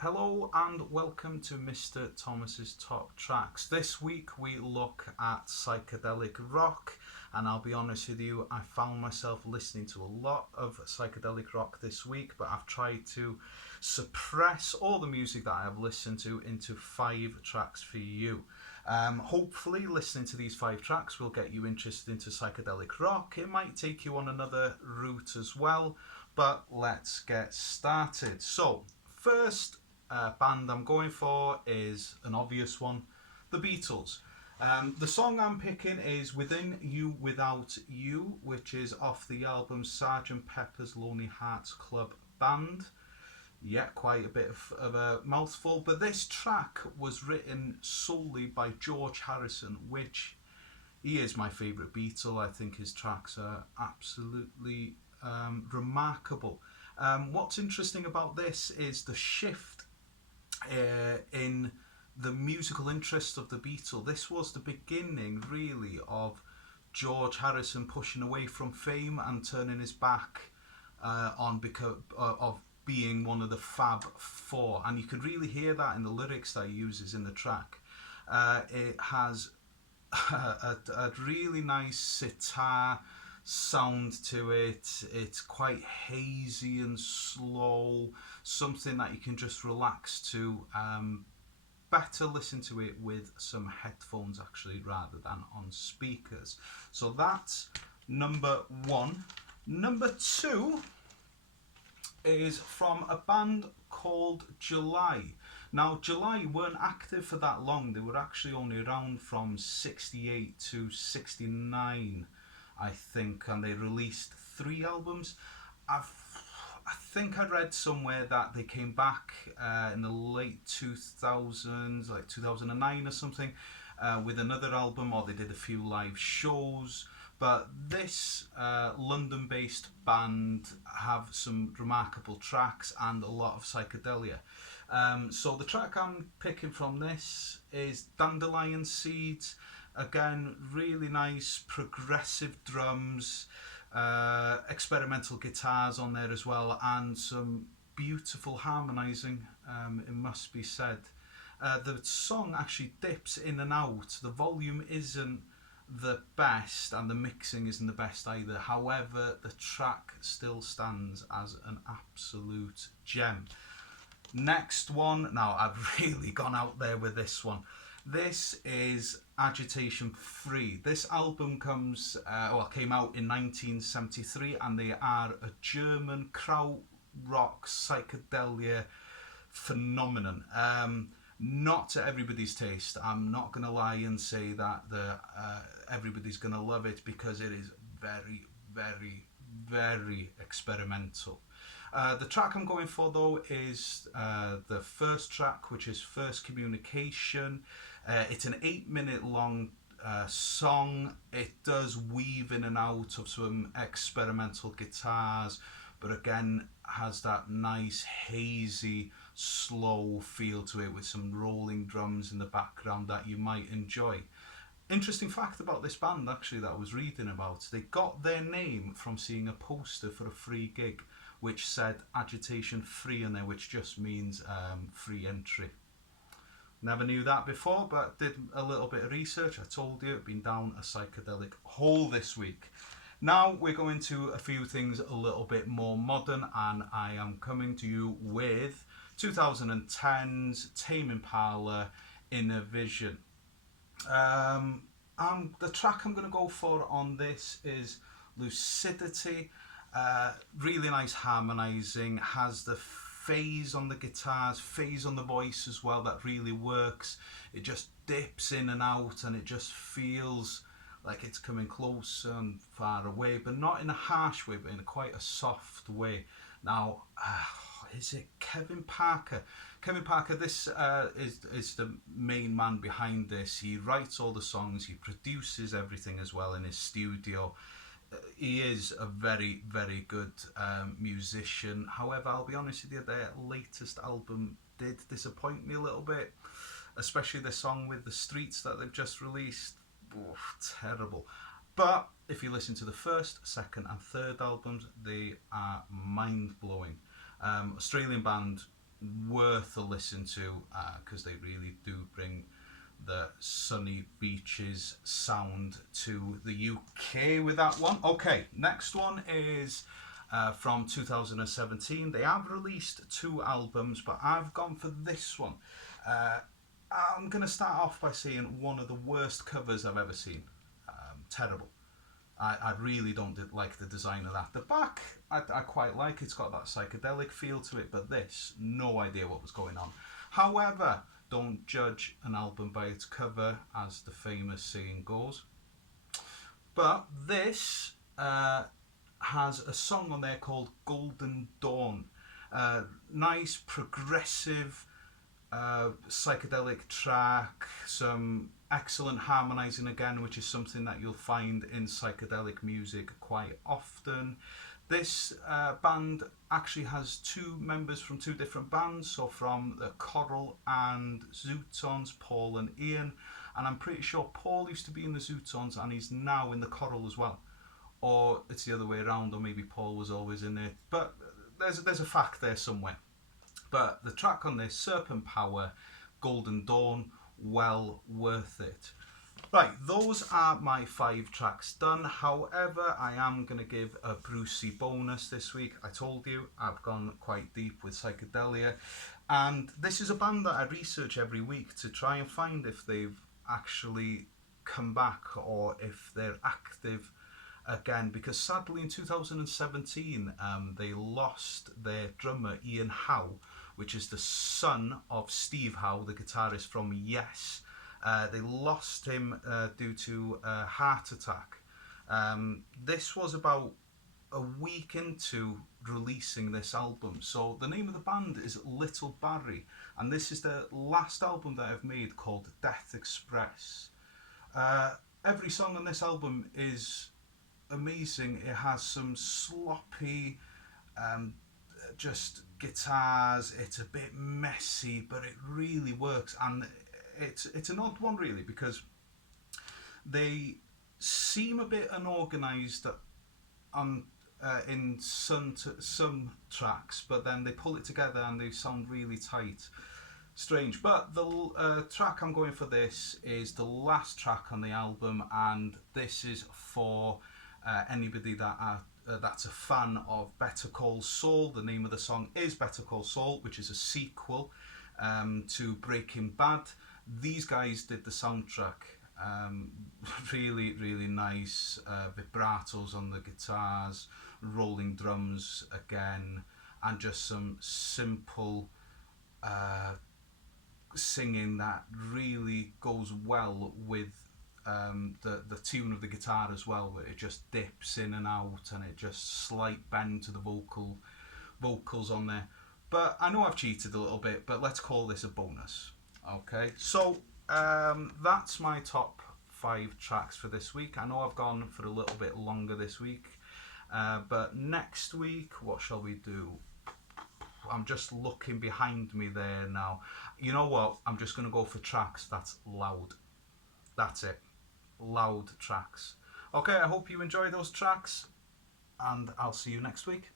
Hello and welcome to Mr. Thomas's Top Tracks. This week we look at psychedelic rock, and I'll be honest with you, I found myself listening to a lot of psychedelic rock this week, but I've tried to suppress all the music that I have listened to into 5 tracks for you. Hopefully, listening to these 5 tracks will get you interested into psychedelic rock. It might take you on another route as well, but let's get started. So, first band I'm going for is an obvious one, the Beatles. The song I'm picking is Within You Without You, which is off the album Sgt. Pepper's Lonely Hearts Club Band. Yeah, quite a bit of a mouthful, but this track was written solely by George Harrison, which he is my favourite Beatle. I think his tracks are absolutely remarkable. What's interesting about this is the shift in the musical interest of the Beatles. This was the beginning, really, of George Harrison pushing away from fame and turning his back on because of being one of the Fab Four, and you could really hear that in the lyrics that he uses in the track. It has a really nice sitar sound to it. It's quite hazy and slow, something that you can just relax to. Better listen to it with some headphones actually rather than on speakers. So that's number one. Number two is from a band called July. Now, July weren't active for that long. They were actually only around from 68 to 69, I think, and they released 3 albums. I've, I think I read somewhere that they came back in the late 2000s, like 2009 or something, with another album, or they did a few live shows. But this London-based band have some remarkable tracks and a lot of psychedelia. So the track I'm picking from this is Dandelion Seeds. Again, really nice progressive drums, experimental guitars on there as well, and some beautiful harmonising, it must be said. The song actually dips in and out. The volume isn't the best and the mixing isn't the best either. However, the track still stands as an absolute gem. Next one, now I've really gone out there with this one. This is Agitation 3. This album came out in 1973, and they are a German kraut rock psychedelia phenomenon. Not to everybody's taste. I'm not going to lie and say that everybody's going to love it, because it is very, very, very experimental. The track I'm going for, though, is the first track, which is First Communication. It's an 8-minute long song. It does weave in and out of some experimental guitars, but again has that nice hazy slow feel to it with some rolling drums in the background that you might enjoy. Interesting fact about this band, actually, that I was reading about: they got their name from seeing a poster for a free gig which said Agitation Free on there, which just means free entry. Never knew that before, but did a little bit of research. I told you, I've been down a psychedelic hole this week. Now we're going to a few things a little bit more modern, and I am coming to you with 2010's Tame Impala, Inner Vision. The track I'm going to go for on this is Lucidity. Really nice harmonising, has the phase on the guitars, phase on the voice as well, that really works. It just dips in and out, and it just feels like it's coming close and far away, but not in a harsh way, but in quite a soft way. Now, is it Kevin Parker? Kevin Parker, this is the main man behind this. He writes all the songs, he produces everything as well in his studio. He is a very, very good musician. However, I'll be honest with you, their latest album did disappoint me a little bit, especially the song with the Streets that they've just released. Oh, terrible. But if you listen to the first, second and third albums, they are mind-blowing. Australian band, worth a listen to, because they really do bring the sunny beaches sound to the UK with that one. Okay, next one is from 2017. They have released 2 albums, but I've gone for this one. I'm going to start off by saying one of the worst covers I've ever seen. Terrible. I really don't like the design of that. The back, I quite like. It's got that psychedelic feel to it, but this, no idea what was going on. However, don't judge an album by its cover, as the famous saying goes. But this has a song on there called Golden Dawn. Nice, progressive, psychedelic track, some excellent harmonizing again, which is something that you'll find in psychedelic music quite often. This band actually has 2 members from 2 different bands, so from the Coral and Zootons, Paul and Ian, and I'm pretty sure Paul used to be in the Zootons and he's now in the Coral as well, or it's the other way around, or maybe Paul was always in it, but there's a fact there somewhere. But the track on this, Serpent Power, Golden Dawn, well worth it. Right, those are my 5 tracks done. However, I am going to give a Brucey bonus this week. I told you I've gone quite deep with psychedelia, and this is a band that I research every week to try and find if they've actually come back or if they're active again, because sadly in 2017 they lost their drummer Ian Howe, which is the son of Steve Howe, the guitarist from Yes. They lost him due to a heart attack. This was about a week into releasing this album. So the name of the band is Little Barrie, and this is the last album that I've made called Death Express. Every song on this album is amazing. It has some sloppy just guitars. It's a bit messy, but it really works, and it's an odd one really, because they seem a bit unorganized on in some tracks, but then they pull it together and they sound really tight. Strange. But the track I'm going for this is the last track on the album, and this is for anybody that's a fan of Better Call Saul. The name of the song is Better Call Saul, which is a sequel to Breaking Bad. These guys did the soundtrack. Really, really nice vibratos on the guitars, rolling drums again, and just some simple singing that really goes well with the tune of the guitar as well, where it just dips in and out, and it just slight bend to the vocals on there. But I know I've cheated a little bit, but let's call this a bonus. Okay, so that's my top 5 tracks for this week. I know I've gone for a little bit longer this week, but next week, what shall we do? I'm just looking behind me there now. You know what? I'm just going to go for tracks that's loud. That's it. Loud tracks. Okay, I hope you enjoy those tracks, and I'll see you next week.